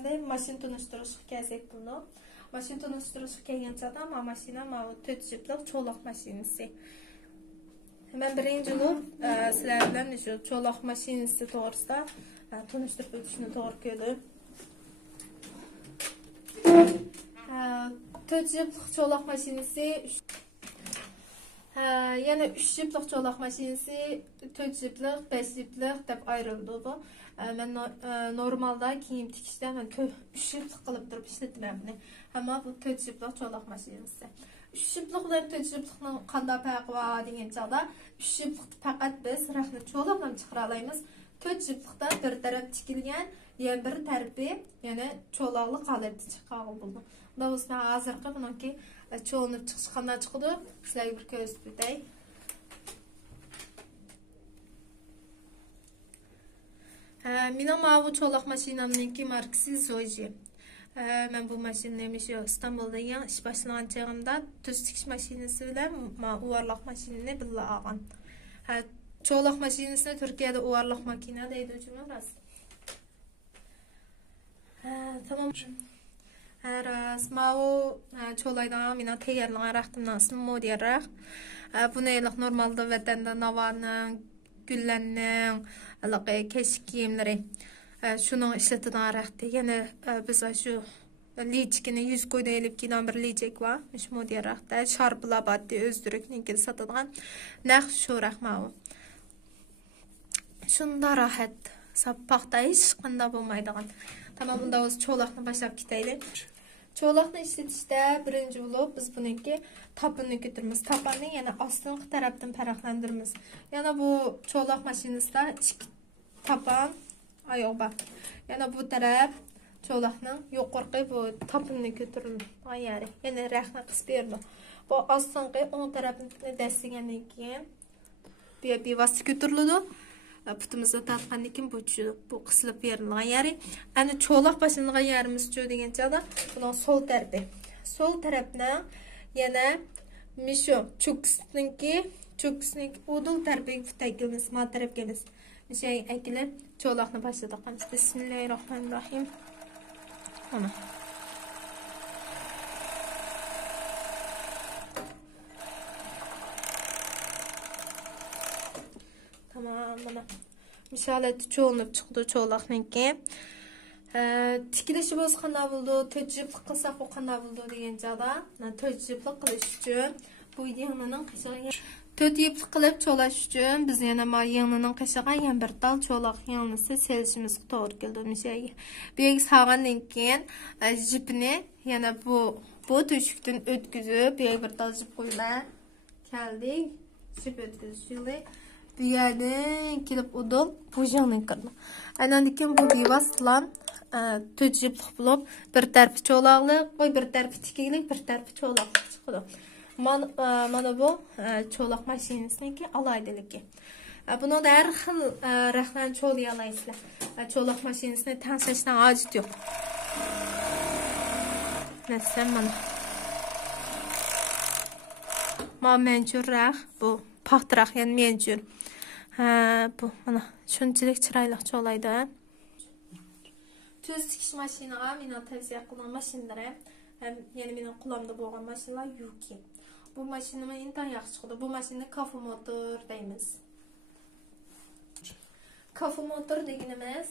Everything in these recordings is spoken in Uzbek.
Endi mashina tunishtirishga kelsak buni. Mashina tunishtirishga kelgan chog'da mashina mana 4 jiplik cho'loq mashinasi. Men birinchi bo'lib sizlar bilan shu cho'loq mashinasi to'g'risida tunishtirib o'tishni to'g'ri ko'rdim. 4 jiplik cho'loq mashinasi yana 3 jiplik cho'loq mashinasi 4 jiplik, 5 jiplik deb ayrildi bu. Men normalda kiyim tikishda men 3 jiplik qilib turib ishlatmayman. Ammo bu 4 jiplik cho'loq mashinasi. 3 jiplik bilan 4 jiplikning qanday farqi bor degan chog'da 3 jiplikni faqat biz raqni cho'loqdan chiqara olamiz. 4 jiplikda bir taraf tikilgan, yana bir tarafi yana cho'loqli holatda chiqqan bo'ldi. Unda biz hozirgi buniki cho'nib chiqish qanday chiqdi? Sizlarga bir ko'rsatib o'tay. Mening bu cho'loq mashinamniki markasi Zoji. Men bu mashinani shu İstanbulda yan ish boshlagan chog'imda tuz tikish mashinasi bilan uvarloq mashinani birga olgan. Cho'loq mashinasini Turkiyada uvarloq makina deydi uchun rost. Tamam. Ras mau cho'laydan meni tayyorlagan raqtimdan ismi Modiyaraq. Buni normalda vatanda navaning, gullarning, kesh kiyimlari şunun işletilen raqti. Yani biz şu liçkini 100 koyda elip giden bir liçek var. Müşmodiye raqti. Şarpılabad diye özdürükninkini satılan. Naq şu raqma o. Şunda rahat. Sappaqda hiç qında bulmaydıgan. Tamam, bunda biz çoğlaqını başlap giteyli. Çoğlaqını işletişte birinci bulup biz bununki tapını götürmüz. Tapanı yani astınqı taraftan paraklandırmız. Yani bu çoğlaq maşinasida tapan ayoq bak. Yani bu taraf çoğlaqning yuqorqi bu tapını götürülgan yeri. Yani raqni qisib berdi. Bu astınqi o'ng tarafini dastiganddan keyin bir vasi götürüldü. Putumuzda tatqandan keyin bu qisilib berilgan yeri. Ana çoğlaq başlangan yerimiz şu degan chog'da buning sol tarafi. Sol tarafdan yana mishu cho'kisninki udul tarafiga futakimiz, ma tarafimiz. Şey ekilib çoğlaqni başladık. Bismillahirrahmanirrahim. Ana. Tamam, mana. Mishalat çoğunlup çıktı çoğlaqninki. Tikilişi bo'z qanday bo'ldi, 4 jiplik qilsak bu qanday bo'ldi degan chog'da, 4 jiplik qilish uchun bu yengnining qishig'iga 4 jiplik qilib cho'lash uchun biz yana ma yengnining qishig'iga yana bir tal cho'loq yengnisi selishimiz to'g'ri keldi mishaga. Bu yerga solgandan keyin jipni yana bu teshikdan o'tkazib, bu yerga bir tal jip qo'yib keldik. Jip o'tkazish yo'li bu yerdan kelib udul bu yengni kirdi. Andan keyin bu bevasitlan 4 jiplik bo'lib, bir tarafi cho'loqli, bir tarafi tikiklik, bir tarafi cho'loqli chiqdi. Mana bu çoğlaq mashinasınki alaydiligi. Bunu da her xil raqlan ço'lay olaysizlar. Ço'laq mashinasini tanishdan hojat yo'q. Masalan mana. Ma menchur raq, bu paxtraq, yani menchur. Bu mana shunchalik chiroyli cho'laydi. Tuz tikish mashinaga meni tavsiya qilgan mashinalari, yani mening qo'limda bo'lgan mashinalar Yuki. Bu mashinama intan yaxshi chiqdi. Bu mashina kafu motor deymiz. Kafu motor deganimiz,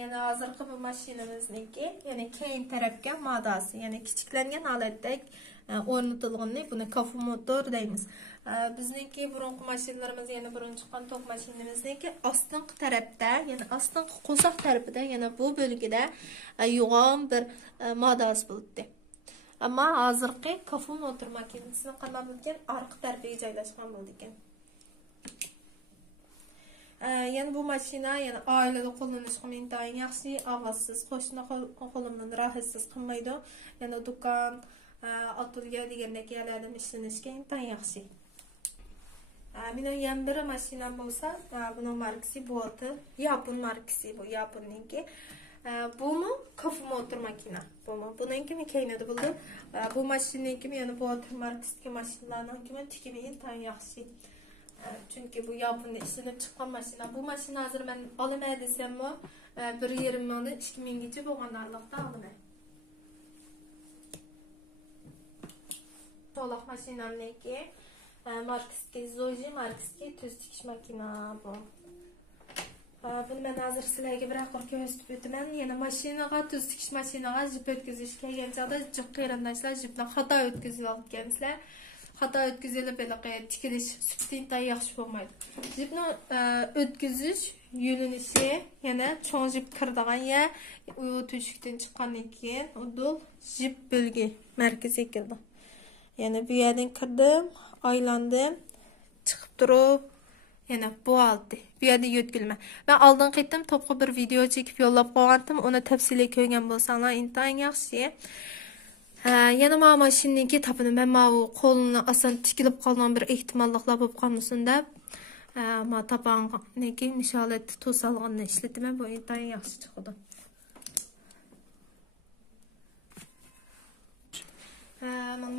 yana hozirgi bu mashinamizniki, yani keyin tarafga modasi, yani kichiklangan holatda o'rnatilganini buni kafu motor deymiz. Bizniki burungi mashinalarimiz, yana burun chiqqan to'q mashinamizniki ostinqi tarafda, yani ostinqi qo'saq tarafida, yana bu bo'lgida yo'g'on bir modasi bo'ldi. Ama hozirgi kafu motor makinasini qanday bo'lgan orqa tarafiga joylashgan bo'ldi ekan. Yani bu mashina yani oilada qo'llanishga intayin yaxshi, ovozsiz, qo'shni qo'limdan rohatsiz qilmaydi. Yani do'kon, ateliye degandek yerlarda ishlanishga intayin yaxshi. Mening ham bir mashinam bo'lsa, buning markasi Boati, Yapon markasi bu, Yaponniki. Bu mu kafu motor makina. Bununki mi keynedi buldu. Bu mashinanki mi yani Boati markasidagi mashinalarning kimi tikimi intayin yaxshi. Çünkü bu Japonda işlenip çıkan maşina. Bu maşina hazır ben alamay desem mi? 1,20 mingdan 2 minggacha bo'lgan narxda olaman. Çoğlaq mashinamniki markasiki Zoji markasiki tuz tikish makina bu. Bunu ben hazır sizlarga bir aqır ko'rsatib o'taman. Yana mashinaga tuz tikish mashinaga jip o'tkazish kelgan chog'da jiq qarindoshlar jiplar xato o'tkazib olgansizlar. Xato o'tkazilib tikilish sufti yaxshi bo'lmaydi. Jipni o'tkazish yo'linishi yana cho'ng jip kirdigan ya u teshikdan chiqqandan keyin udul jip bo'lgi markaziga kirdi. Yani bu yerden kirdim, aylandım, çıkıp durup, yani bu aldı. Bu yerde yötkülme. Ben aldan gittim, toplu bir video çekip yollap qo'ygandim. Onu tafsili ko'rgan bo'lsanglar, intayin yaxshi. Yana ma mashinaniki tapını ben ma qo'lini asan tikilib qolgan bir ehtimolliklar bo'lib qolmasin deb, ma tapaniki misholat to'salganini ishlataman. Bu intayin yaxshi chiqdi.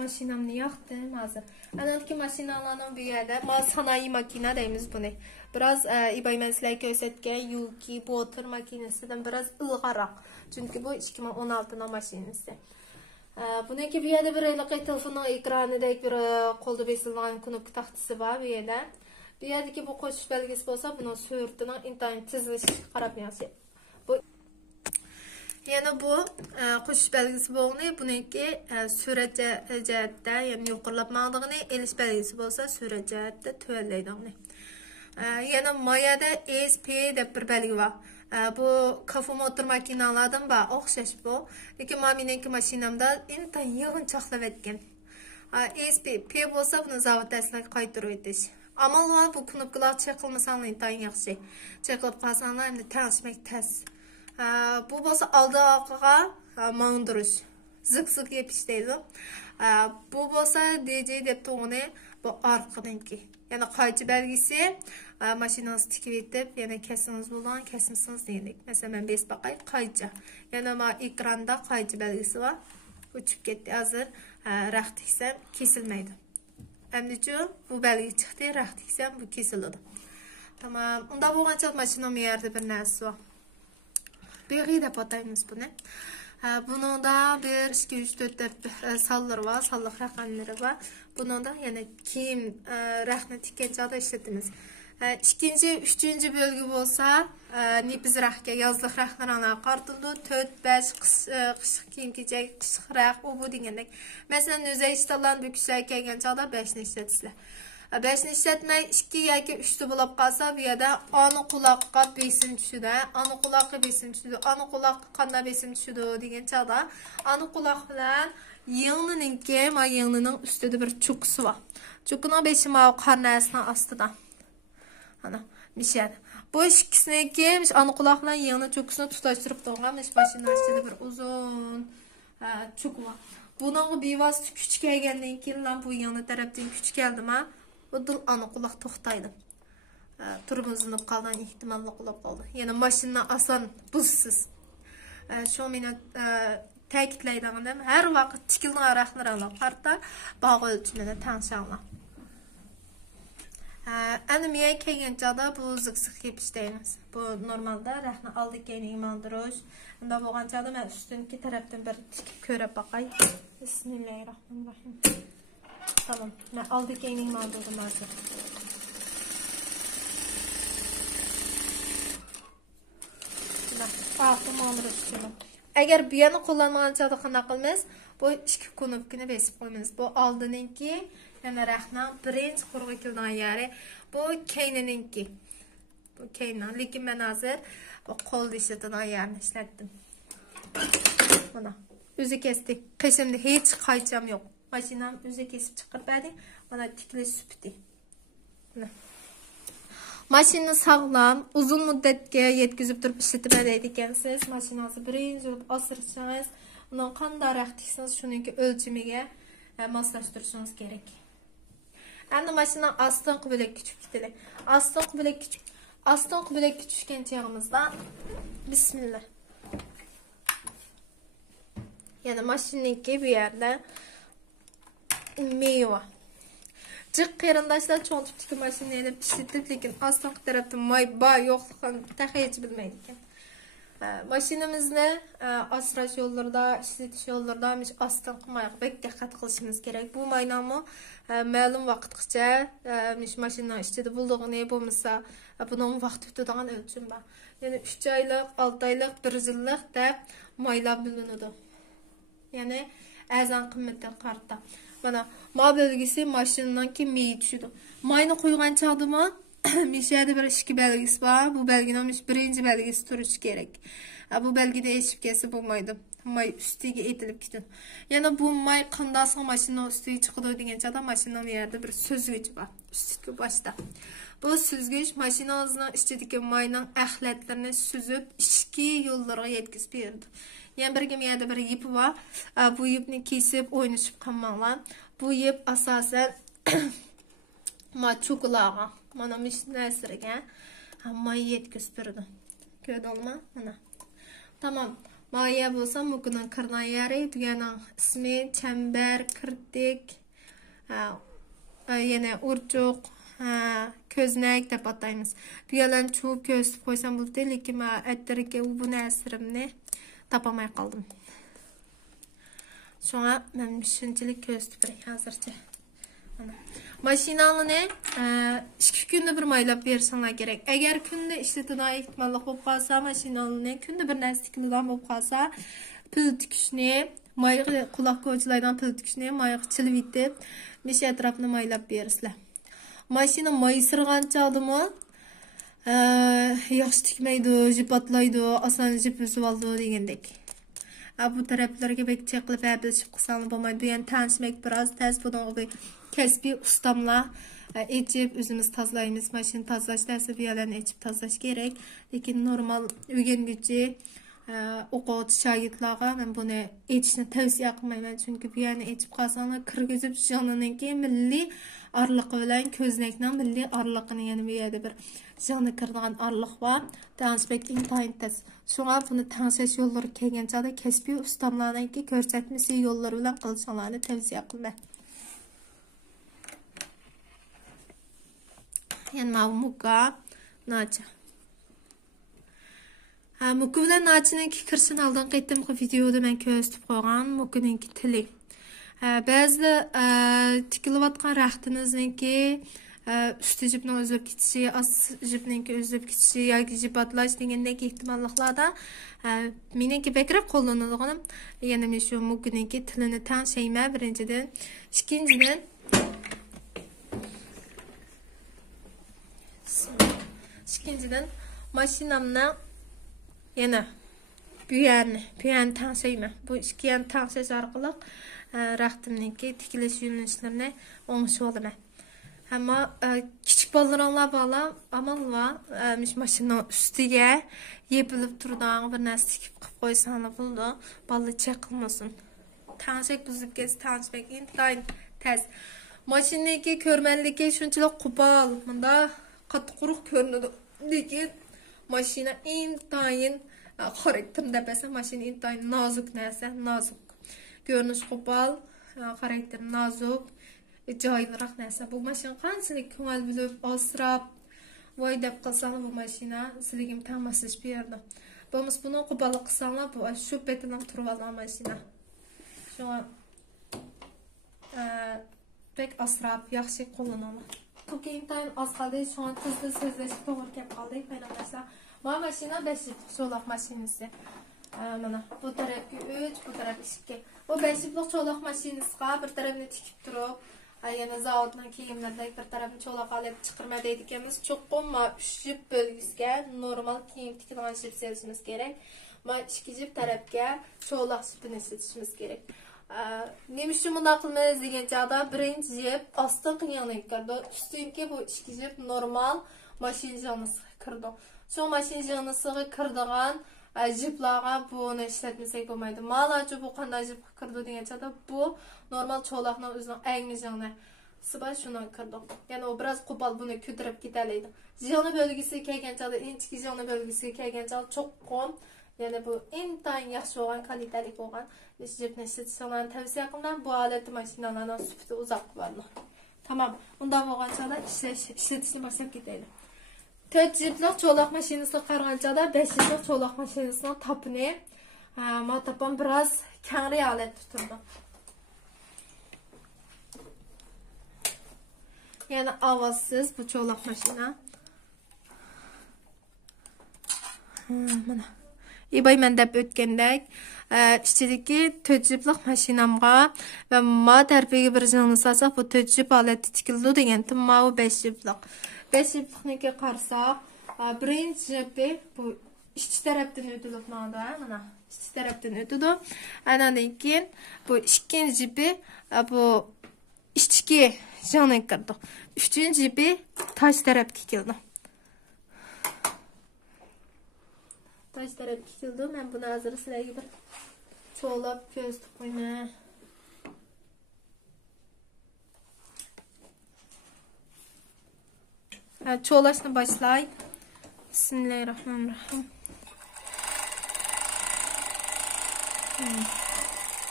Mashinamni yoqdim hozir. Anaki mashinalarning bu yerda sanayi makina deymiz buni. Biraz İbayman sizlarga ko'rsatgan Yuki Botir makinasidan biraz ilg'arroq. Chunki bu 2016 mashinasi. Buniki bu yerda bir telefonning ekranidagi bir qo'lda besilgan knopka taxtasi bor bu yerda. Bu yerdagi bu qo'shish belgisi bo'lsa, buni suratining internet tizilishi qarab yaxshi. Yani bu qo'shish belgisi bo'lgani buniki surat jihatda, ya'ni yuqorilab ma'nodagini elish belgisi bo'lsa, surat jihatda tuvallaydi. Yana mayada SP deb bir belgi bor. Bu kafu motor makinalardan bor, o'xshash bu. Lekin meniki mashinamda inta yig'in chaqlab etgan. SP P bo'lsa buni zavod tasliga qaytarib o'tish. Amal va bu knopkalar chaqilmasanglar intayin yaxshi. Chaqilib qolsanglar endi tanishmak tez. Bu bo'lsa oldi orqaga mangdirish. Zık yepish deydi. Bu bo'lsa DJ deb to'g'ni bu orqadanki. Yani qaychi belgisi mashinangizni tikib etib, yana kesingiz bo'lgan, kesmisiniz deylik. Mesela men bes baqay qaychi. Yana ma ekranda qaychi belgisi var. Uçup ketdi hozir. Raq tiksam kesilmaydi. Endi-chi bu belgi chiqdi, raq tiksam bu kesiladi. Tamam. Unda bo'lgancha mashinam yerda bir narsa var. Beri de patayımız bunu. Bunun da 1, 2, 3, 4, 4 salları var. Sallık rakamları var. Bunun da yani kim rəxni tikkencada işletimiz. İkinci, üçüncü bölgü olsa biz rəxke yazlıq rəxlarına qartıldı. 4, 5 qışıq kiyim kiyecek, qışıq rəx, o bu deyəndək. Məsələn, özə iştalan büküşlər kelgencada 5'ni işletisilər. 5'ni işletmək 2 yoki 3'lü bo'lib qolsa, bu yerda ana quloqqa besim tushadi. Ana quloqqa besim tushadi. Ana quloqqa qanday besim tushadi degan chog'da ana quloq bilan yengninki, ma yengnining ustida bir chukusi bor. Chukuning beshi ma qarnasining ostida. Ana, mishadi. Bu ikkisiniki ana quloq bilan yengni chukusini tutashtirib turgan mashinani ichida bir uzun chuk bor. Buning bevosita kuch kelgandan keyin bu yengni tarafdan kuch keldimi? Bu ana quloq to'xtaydi. Turmuzlanib qolgan ehtimolli qilib qoldi. Ya'ni mashina ason buzsiz. Shu meni ta'kidlaydiganim har vaqt tikilgan raqlarga qarta bog' o'lchimini tanishinglar. Endi men kelgan chog'da bu ziq yepish deymiz. Bu normalda raqni oldi keyin imandirish. Unda bo'lgan chog'da men ustunki tarafdan bir tikib ko'rib baqay. Bismillahirrohmanirrohim. Tamam. Ben aldık eğneyim aldırdım artık. Farklı mağdur istiyorum. Eğer bir yana kullanmadan çadı qanday qilamiz, bu ikki knopkani besib qo'yamiz. Bu oldiniki, yana raqamning birinchi qurg'i kelgan yeri. Bu keynininki. Bu keynin. Lekin men hozir qo'lda ishlatigan yerini ishlatdim. Mana. O'zi kesdik. Qishimda hech qaycham yo'q. Mashinam o'zi kesib chiqarib berdi. Mana tikilish sufti. Mashina sog'lom, uzun muddatga yetkazib turib ishlatib beradi ekansiz. Mashinangizni birinchi bo'lib osirsangiz, uni qanday raqtiksangiz, shuningki o'lchamiga moslashtirishingiz kerak. Endi mashina aston qubulakka tushib ketadi. Aston qubulakka tushgan chog'imizda bismillah. Yani mashinaniki bu yerda meva. Cıq qeyrindaşlar çoğun tipdeki maşini edib işletib, lekin aslanqı tərəfdə may bay yoxluğunu təxəyici bilməydik. Maşinimizni asrash yo'llarida, ishlatish yo'llarida aslanqı mayga bek diqqat qilishimiz kerak. Bu maynamı ma'lum vaqtgacha mashina ichida bo'ldig'ini bo'lmasa, buning vaqt o'tadigan o'lcham bor. Ya'ni 3 oylik, 6 oylik, 1 yillik deb maylar bilinadi. Ya'ni azan qimmati qarta. Mana ma belgisi mashinanki meyi tushidi. Mayni qo'ygan chaqdimi, mishada bir ikki belgisi bor. Bu belginin birinchi belgisi turishi kerak. Bu belgida eshib kelsa bo'lmaydi. May ustiga etilib ketadi. Yana bu may qanday so'ng mashina ustiga chiqadi degan chaqda mashinaning yerda bir süzgich bor. Ustki boshda. Bu süzgich mashinamizning ichidagi mayning axlatlarini süzib ichki yo'llarga yetkazib beradi. Yani bir yerde bir ip var. Bu ipni kesip oynashib qolmanglar. Bu ip asosan cho'qlaga, mana shu narsaga may yetkazib beradi. Ko'rdingmi? Mana. Tamam. Maya bo'lsa, mukuning kirgan yeri, tuganing ismi, chambar, kirdik, yana urchuq, ko'znak deb ataymiz. Tugalarni chuvib ko'rsatib qo'ysam bo'ldi, lekin men aytdirga bu narsarimni tapamay qoldim. Şuna men shunchalik ko'rsatib beray hozircha. Mana. Mashinani 2 kunda bir maylab bersanglar kerak. Agar kunda ishlatadigan ehtimollik bo'lib qolsa, mashinani kunda bir narsa tikiladigan bo'lib qolsa, pil tikishni, mayga quloq ko'chilaydigan pil tikishni mayga chilib yetib, mish atrofini maylab bersizlar. Mashina maysirgan chaqdimi, yaxshi tikmaydi, jipatlaydi, oson jip uzib oldi degandek. Bu taraflarga bek chaqilib bilishib qilsanglar bo'lmaydi. Yani tanishmak biroz tez bunga kasbiy ustamlar echib o'zimiz tozalaymiz. Mashina tozalash darsi bu yerlarni echib tozalash kerak. Lekin normal o'rganguchi o'quvchi shogirdlarga men buni echishni tavsiya qilmayman. Chunki bu yerni echib qolsanglar kirgizib joniniki milliy arliqi bilan ko'znakning milliy arliqini, ya'ni bu yerda bir joni kirgan arliq bor. Tanishmak intayin tez. Şuna bunu tanışış yo'llari kelgan chaqda kasbiy ustamlarningki ko'rsatmasi yo'llari bilan qilishinglarni tavsiya qilaman. Yani muka nacha. Muka bilan nachininki kirishini oldin qaytdimki videoda men ko'rsatib qo'ygan mukaninki tili. Ba'zi tikilayotgan raxtinizningki üstü jipning o'zib ketishi, ast jipninki o'zib ketishi yoki jipatlash degandek ehtimollarda meniki bekroq qo'llanadiganim yana men shu mukaninki tilini tanishayman birinchidan. Ikkinchidan mashinamni yana bu yerni tanishayman. Bu ikki yerni tanishish orqali raxtimninki tikilish yo'nalishlarini o'ngishib olaman. Ama küçük balalarla bağlı amal var. Maşının üstüge yepilip turdan bir narsa tikib qilib qo'ysanlar bo'ldi. Balla chaqilmasin. Tanishak buzib ketsa tanishmak intayin tez. Mashinaniki ko'rmanligi shunchalik qo'pol, bunda qattiqroq ko'rinadi. Lekin mashina intayin xarakter debesa, mashina intayin nozik narsa, nozik. Ko'rinish qo'pol, xarakter nozik. Joyliroq narsa. Bu mashina qanchalik ko'ngil bilib, asrab, voy deb qilsanglar bu mashina sizligim ta'masiz berdi. Bo'lmasa buni qo'pollik qilsanglar, bu shu betidan turib olgan mashina. Shunga bek asrab, yaxshi qo'llanadi. Keyin tayin az qoldi, shunga tezda so'zlashib to'g'ri kelib qoldik, qaynonlar. Bu mashina 5 yillik cho'loq mashinasi. Mana bu tarafga 3, bu tarafga 2. Bu 5 yillik cho'loq mashinasiga bir tarafini tikib turib, yana zavoddan kiyimlardagi bir tarafni cho'loq olib chiqirma deydi ekanmiz. Cho'qqum 3 jip bo'lgisiga normal kiyim tikilgan jip selishimiz kerak. Ma 2 jip tarafga cho'loq jipini setishimiz kerak. Nima uchun bunday qilmaymiz degan chaqda birinchi jip ostin yana kirdi. Ustinki bu 2 jip normal mashina jonisiga kirdi. Shu mashina jonisiga kirdigan jiplarga buni ishlatmasak bo'lmaydi. Malachi bu qanday jip kirdi degan chaqda bu normal cho'loqning o'zining ayni joni. Siba shuni kirdi. Ya'ni u biroz qo'pol buni ko'tarib ketalaydi. Joni bo'lgisi kelgan chaqda, inchki joni bo'lgisi kelgan chaqda cho'qqum. Ya'ni bu intayin yaxshi bo'lgan, kalitali bo'lgan jipni ishlatishni tavsiya qilaman. Bu holatda mashinalarning sifati uzoq bo'ladi. Tamam. Unda bo'lganchada ishlatishni boshlab ketaylik. 4 jiplik cho'loq mashinasini qarag'anchada 5 jiplik cho'loq mashinasining tapini matapam biroz kengri holat tutildi. Yani avazsız bu çoğlaq maşina. Mana. İbay mən dəb ötkəndək. İçidəki təcrüblük maşinamğa və ma tərəfiga bir jığını salsaq bu təcrüb aləti tikildi degen ma o 5 jiblik. 5 jiblikniki qarsaq, birinci jibi bu işçi tərəfdən ötülüb mana. İşçi tərəfdən ötüdü. Andan keyin bu ikinci jibi bu işçi jığını kirdi. Üçüncü jibi taş tərəfə keldi. Taş tərəfə keldi. Mən bunu hazır sizlərə bir çoğlab gözlük qoyma. Çoğlaşını başlayın. Bismillahirrahmanirrahim.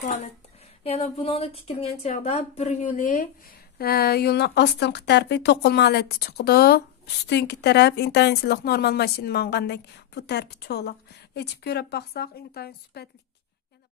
Tuvalet. Yani bunu da tikilgen çağda bir yolun astınqı tərəfi toqulma aləti çıxdı. Üstünki tərəf intensivlik normal maşin manğandək. Bu tərəfi çoğlaq. Eçib görəb baxsaq intensivlik